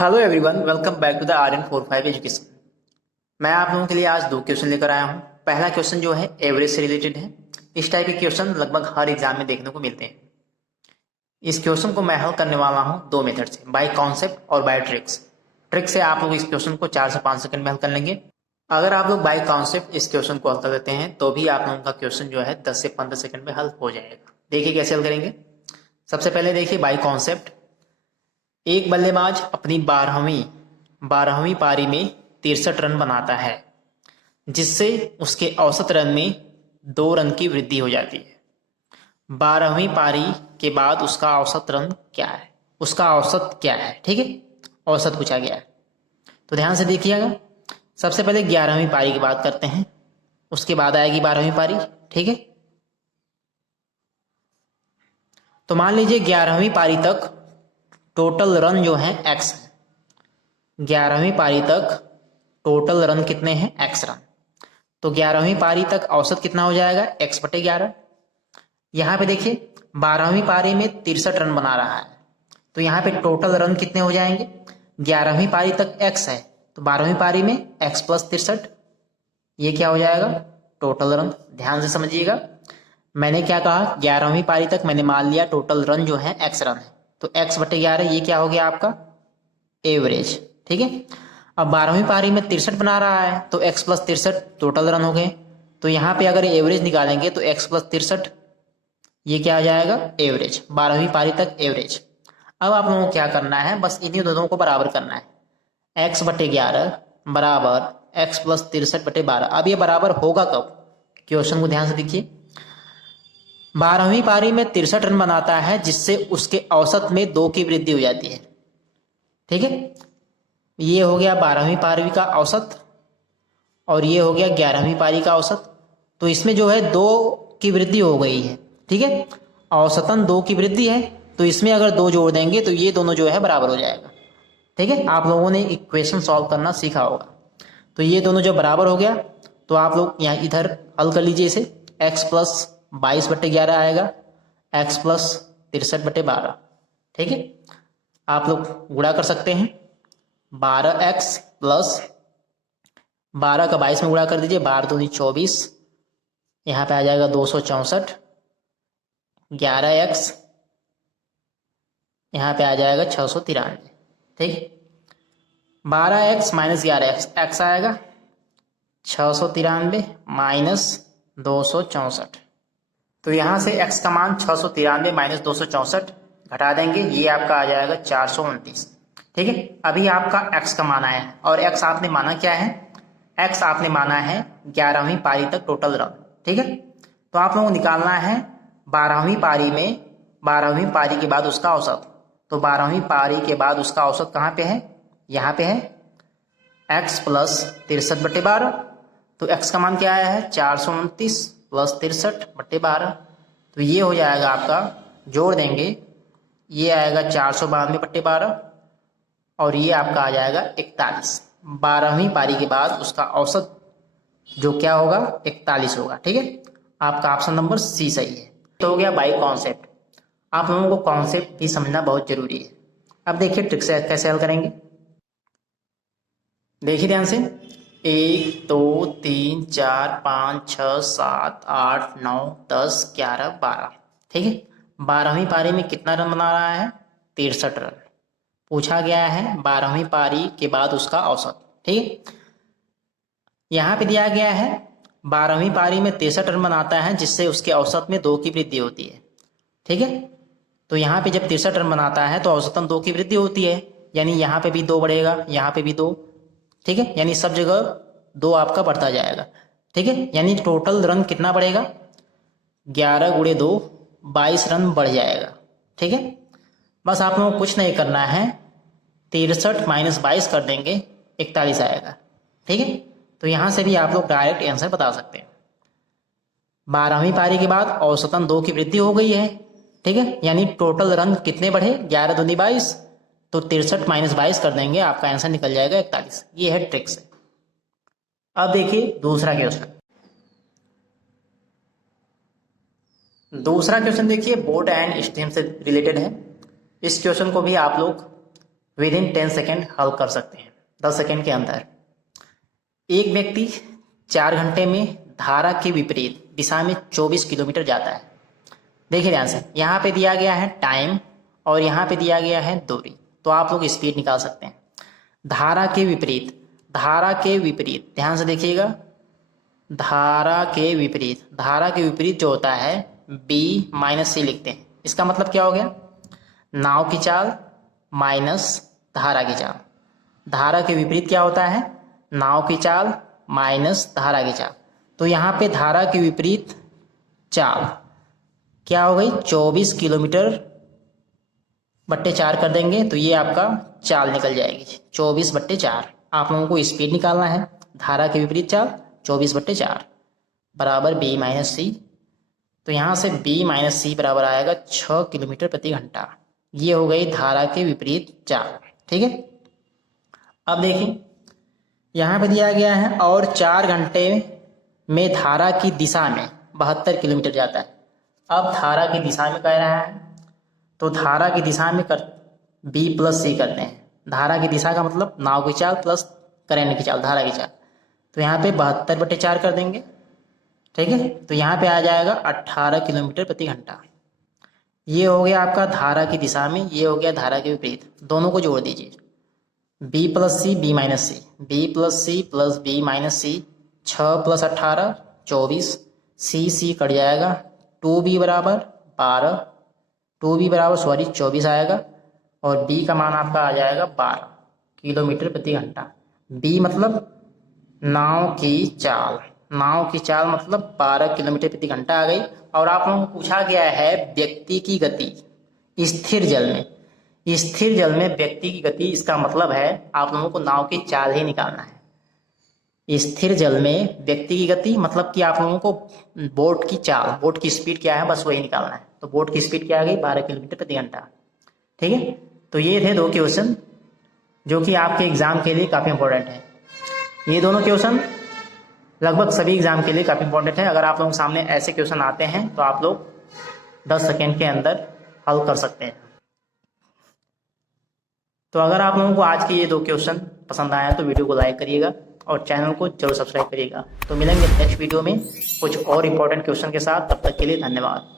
Hello everyone, welcome back to the RN45 education. मैं आप लोगों के लिए आज दो क्वेश्चन लेकर आया हूं। पहला क्वेश्चन जो है एवरेज से रिलेटेड है। इस टाइप के क्वेश्चन लगभग हर एग्जाम में देखने को मिलते हैं। इस क्वेश्चन को मैं हल करने वाला हूं दो मेथड से, बाय कॉन्सेप्ट और बाय ट्रिक्स। ट्रिक से आप लोग इस क्वेश्चन को 4 से 5 सेकंड में हल कर लेंगे। अगर आप लोग बाय कॉन्सेप्ट इस क्वेश्चन को हल कर देते हैं तो भी आप लोगों का क्वेश्चन जो है 10 से 15 सेकंड में हल हो जाएगा। देखिए कैसे हल करेंगे। सबसे पहले देखिए बाय कॉन्सेप्ट। एक बल्लेबाज अपनी 12वीं पारी में 63 रन बनाता है, जिससे उसके औसत रन में 2 रन की वृद्धि हो जाती है। 12वीं पारी के बाद उसका औसत रन क्या है, उसका औसत क्या है। ठीक है, औसत पूछा गया है तो ध्यान से देखिएगा। सबसे पहले 11वीं पारी की बात करते हैं, उसके बाद आएगी 12वीं पारी। ठीक है, तो मान लीजिए 11वीं पारी तक टोटल रन जो है एक्स है। 11वीं पारी तक टोटल रन कितने हैं, एक्स रन। तो 11वीं पारी तक औसत कितना हो जाएगा, एक्स बटे 11। यहां पे देखिए 12वीं पारी में 63 रन बना रहा है, तो यहाँ पे टोटल रन कितने हो जाएंगे। 11वीं पारी तक एक्स है तो 12वीं पारी में एक्स प्लस 63, ये क्या हो जाएगा, टोटल रन। ध्यान से समझिएगा, मैंने क्या कहा, 11वीं पारी तक मैंने मान लिया टोटल रन जो है एक्स रन है, तो एक्स बटे 11 ये क्या हो गया आपका, एवरेज। ठीक है, अब 12वीं पारी में 63 बना रहा है तो x प्लस 63 टोटल रन हो गए। तो यहाँ पे अगर एवरेज निकालेंगे तो x प्लस 63 ये क्या आ जाएगा, एवरेज। 12वीं पारी तक एवरेज। अब आप लोगों को क्या करना है, बस इन्हीं दोनों को बराबर करना है। x बटे 11 बराबर x प्लस 63 बटे 12। अब ये बराबर होगा कब, क्वेश्चन को ध्यान से देखिए। 12वीं पारी में 63 रन बनाता है, जिससे उसके औसत में 2 की वृद्धि हो जाती है। ठीक है, ये हो गया 12वीं पारी का औसत और ये हो गया 11वीं पारी का औसत। तो इसमें जो है 2 की वृद्धि हो गई है। ठीक है, औसतन 2 की वृद्धि है, तो इसमें अगर 2 जोड़ देंगे तो ये दोनों जो है बराबर हो जाएगा। ठीक है, आप लोगों ने इक्वेशन सॉल्व करना सीखा होगा। तो ये दोनों जो बराबर हो गया तो आप लोग यहाँ इधर हल कर लीजिए इसे। x प्लस 22 बटे 11 आएगा, x प्लस 63 बटे 12। ठीक है, आप लोग गुणा कर सकते हैं। 12x प्लस 12 का 22 में गुणा कर दीजिए, 12 दूनी 24, यहाँ पे आ जाएगा 264। 11x यहाँ पे आ जाएगा 693। ठीक है, 12x माइनस 11x, x आएगा 693 माइनस 264। तो यहाँ से x का मान 693 माइनस 264 घटा देंगे, ये आपका आ जाएगा 429। ठीक है, अभी आपका x का मान आया है और x आपने माना क्या है, x आपने माना है 11वीं पारी तक टोटल रन। ठीक है, तो आप लोगों को निकालना है 12वीं पारी में, 12वीं पारी के बाद उसका औसत। तो 12वीं पारी के बाद उसका औसत कहाँ पे है, यहाँ पे है, x प्लस 63 बटे 12। तो x का मान क्या आया है, 429 प्लस 63 बटे 12। तो ये हो जाएगा आपका, जोड़ देंगे, ये आएगा 492 बटे 12 और ये आपका आ जाएगा 41। 12वीं पारी के बाद उसका औसत जो क्या होगा, 41 होगा। ठीक है, आपका ऑप्शन नंबर सी सही है। तो हो गया बाई कॉन्सेप्ट। आप लोगों को कॉन्सेप्ट भी समझना बहुत जरूरी है। अब देखिए ट्रिक से कैसे हल करेंगे। देखिए ध्यान से, 1 2 3 4 5 6 7 8 9 10 11 12। ठीक है, 12वीं पारी में कितना रन बना रहा है, 63 रन। पूछा गया है 12वीं पारी के बाद उसका औसत। ठीक है, यहाँ पे दिया गया है 12वीं पारी में 63 रन बनाता है, जिससे उसके औसत में 2 की वृद्धि होती है। ठीक है, तो यहाँ पे जब 63 रन बनाता है तो औसतन 2 की वृद्धि होती है, यानी यहाँ पे भी 2 बढ़ेगा, यहाँ पे भी 2। ठीक है, यानी सब जगह 2 आपका बढ़ता जाएगा। ठीक है, यानी टोटल रन कितना बढ़ेगा, 11 गुणे 2 22 रन बढ़ जाएगा। ठीक है, बस आप लोगों को कुछ नहीं करना है, 63 माइनस 22 कर देंगे, 41 आएगा। ठीक है, तो यहां से भी आप लोग डायरेक्ट आंसर बता सकते हैं। 12वीं पारी के बाद औसतन 2 की वृद्धि हो गई है। ठीक है, यानी टोटल रन कितने बढ़े, 11 दूनी 22, तो 63 माइनस 22 कर देंगे, आपका आंसर निकल जाएगा 41। ये है ट्रिक से। अब देखिए दूसरा क्वेश्चन। दूसरा क्वेश्चन देखिए बोट एंड स्ट्रीम से रिलेटेड है। इस क्वेश्चन को भी आप लोग विद इन 10 सेकेंड हल कर सकते हैं, 10 सेकेंड के अंदर। एक व्यक्ति 4 घंटे में धारा के विपरीत दिशा में 24 किलोमीटर जाता है। देखिए ध्यान से, यहाँ पे दिया गया है टाइम और यहाँ पे दिया गया है दूरी, तो आप लोग स्पीड निकाल सकते हैं। धारा के विपरीत, धारा के विपरीत ध्यान से देखिएगा, धारा के विपरीत जो होता है बी माइनस सी लिखते हैं। इसका मतलब क्या हो गया, नाव की चाल माइनस धारा की चाल। धारा के विपरीत क्या होता है, नाव की चाल माइनस धारा की चाल। तो यहाँ पे धारा के विपरीत चाल क्या हो गई, 24 किलोमीटर बट्टे 4 कर देंगे तो ये आपका चाल निकल जाएगी, 24/4। आप लोगों को स्पीड निकालना है, धारा के विपरीत चाल 24/4 बराबर बी माइनस सी। तो यहाँ से बी माइनस सी बराबर आएगा 6 किलोमीटर प्रति घंटा। ये हो गई धारा के विपरीत चाल। ठीक है, अब देखिए यहाँ पे दिया गया है और 4 घंटे में धारा की दिशा में 72 किलोमीटर जाता है। अब धारा की दिशा में कह रहा है, तो धारा की दिशा में कर बी प्लस सी करते हैं। धारा की दिशा का मतलब नाव की चाल प्लस करंट की चाल, धारा की चाल। तो यहाँ पे 72/4 कर देंगे। ठीक है, तो यहाँ पे आ जाएगा 18 किलोमीटर प्रति घंटा। ये हो गया आपका धारा की दिशा में, ये हो गया धारा के विपरीत। दोनों को जोड़ दीजिए, B plus C B minus C, B plus C plus B minus C, 6 + 18 24, C cut जाएगा, 2b बराबर 12, 2b बराबर 24 आएगा और b का मान आपका आ जाएगा 12 किलोमीटर प्रति घंटा। b मतलब नाव की चाल, नाव की चाल मतलब 12 किलोमीटर प्रति घंटा आ गई। और आप लोगों को पूछा गया है व्यक्ति की गति स्थिर जल में, स्थिर जल में व्यक्ति की गति, इसका मतलब है आप लोगों को नाव की चाल ही निकालना है। स्थिर जल में व्यक्ति की गति मतलब कि आप लोगों को बोट की चाल, बोट की स्पीड क्या है बस वही निकालना है। तो बोट की स्पीड क्या आ गई, 12 किलोमीटर प्रति घंटा। ठीक है, तो ये थे 2 क्वेश्चन जो कि आपके एग्जाम के लिए काफ़ी इंपॉर्टेंट है। ये दोनों क्वेश्चन लगभग सभी एग्जाम के लिए काफ़ी इंपॉर्टेंट है। अगर आप लोगों के सामने ऐसे क्वेश्चन आते हैं तो आप लोग 10 सेकेंड के अंदर हल कर सकते हैं। तो अगर आप लोगों को आज के ये 2 क्वेश्चन पसंद आया तो वीडियो को लाइक करिएगा और चैनल को जरूर सब्सक्राइब करिएगा। तो मिलेंगे नेक्स्ट वीडियो में कुछ और इम्पोर्टेंट क्वेश्चन के साथ, तब तक के लिए धन्यवाद।